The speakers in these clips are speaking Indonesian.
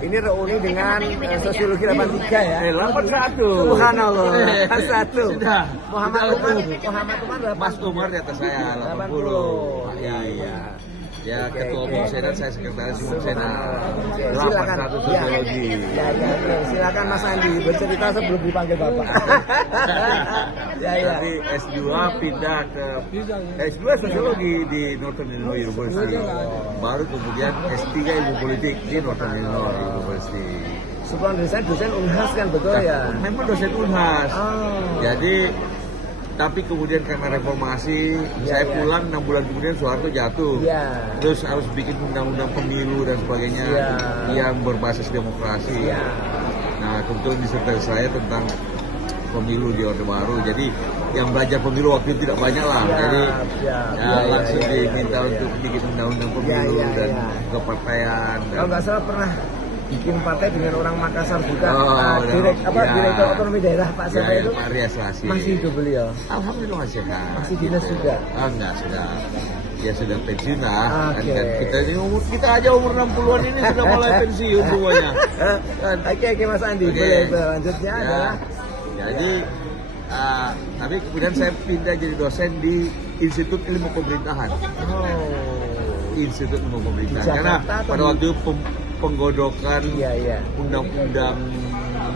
Ini reuni dengan sosiologi 83 ya. 81. Subhanallah. 1. Sudah. Muhammad Umar berapa? Mas Umar di atas saya 80. Iya. Ya, Ketua Umum Senat, saya Sekretaris Umum Senat. Silakan. 81 sosiologi. Ya. Silakan Mas Andi bercerita sebelum dipanggil Bapak. Ya. Nanti S2 pindah ke S2 sosiologi di Northern Illinois University. Baru kemudian S3 ilmu politik di Northern Illinois University. Sebelum dosen Unhas kan betul ya? Memang dosen Unhas. Oh. Jadi tapi kemudian karena reformasi, saya pulang 6 bulan kemudian Soeharto jatuh. Terus harus bikin undang-undang pemilu dan sebagainya yang berbasis demokrasi. Nah, kebetulan disertai saya tentang pemilu di Orde Baru. Jadi yang belajar pemilu waktu itu tidak banyak lah. Jadi langsung diminta untuk bikin undang-undang pemilu dan kepartaian. Kalau nggak salah pernah bikin partai dengan orang Makassar juga, direktur otonomi daerah Pak siapa itu? Pak Rias Lasi. Masih hidup beliau? Alhamdulillah masih sehat. Masih dinas juga? Enggak, sudah. Ya sudah pensiun lah. Kan kita ini kita aja umur 60-an ini sudah mulai pensiun semuanya. Oke Mas Andi, boleh selanjutnya adalah. Jadi tapi kemudian saya pindah jadi dosen di Institut Ilmu Pemerintahan. Institut Ilmu Pemerintahan. Karena pada waktu itu penggodokan undang-undang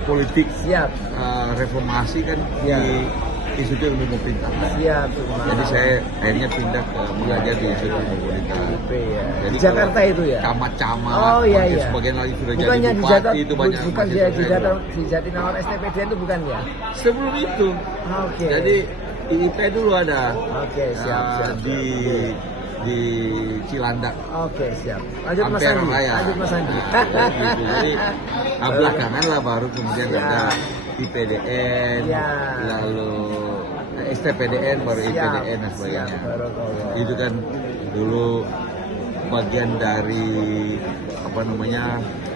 politik reformasi kan di Institut Ilmu Pemerintahan. Jadi saya akhirnya pindah ke mengajar di Institut Ilmu Pemerintahan. Jadi Jakarta itu ya? Camat-camat, sebagian lagi sudah bukannya jadi bupati itu banyak. Bukan di Jatinangor STPDN itu bukan ya? Sebelum itu. Jadi IIP dulu ada. Siap. Di Cilandak. Siap. Lanjut Mas Andi. Jadi belakangan lah baru kemudian ada IPDN, lalu STPDN, baru IPDN dan sebagainya. Itu kan dulu bagian dari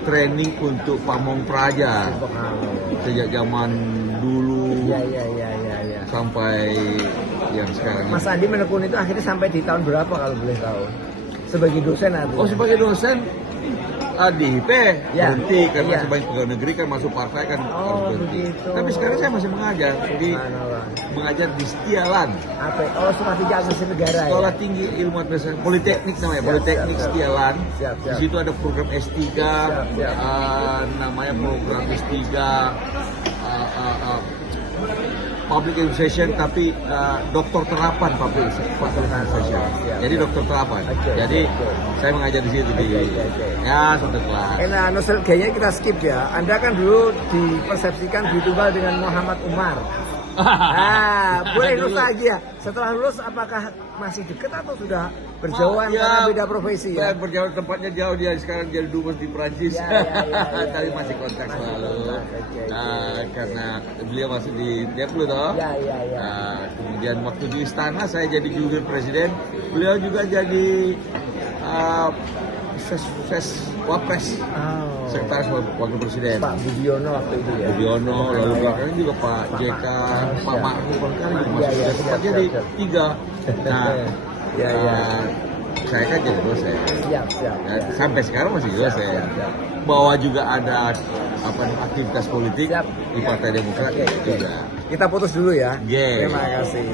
training untuk pamong praja sejak zaman dulu sampai yang sekarang. Mas Andi menekuni itu akhirnya sampai di tahun berapa kalau boleh tahu? Sebagai dosen atau? Sebagai dosen di IP berhenti karena sebagai pegawai negeri kan masuk partai kan harus berhenti. Tapi sekarang saya masih mengajar di Setialan. Sekolah tinggi administrasi negara. Sekolah tinggi ilmu administrasi Politeknik namanya, Politeknik Setialan. Di situ ada program S3, namanya program S3 Public Administration, tapi doktor terapan Public Administration. Jadi doktor terapan. Jadi saya mengajar di situ satu kelas. Nah, nostalgianya kita skip ya. Anda kan dulu dipersepsikan ditunggal dengan Muhammad Umar. Boleh nostalgia. Setelah lulus apakah masih dekat atau sudah berjauhan karena beda profesi ya? Berjauh, tempatnya jauh, dia sekarang jadi dubes di Prancis. Tapi masih kontak selalu. Karena beliau masih di Deplu toh. Kemudian waktu di istana saya jadi jubir presiden, beliau juga jadi Wapres, sekretaris wakil presiden. Pak Budiono waktu itu ya. Budiono, lalu belakangan juga Pak JK, Pak Ma'ruf kan masih tempatnya di 3. Saya kan jadi dosen. Sampai sekarang masih dosen. Bahwa juga ada aktivitas politik di Partai Demokrat juga. Kita putus dulu ya. Terima kasih.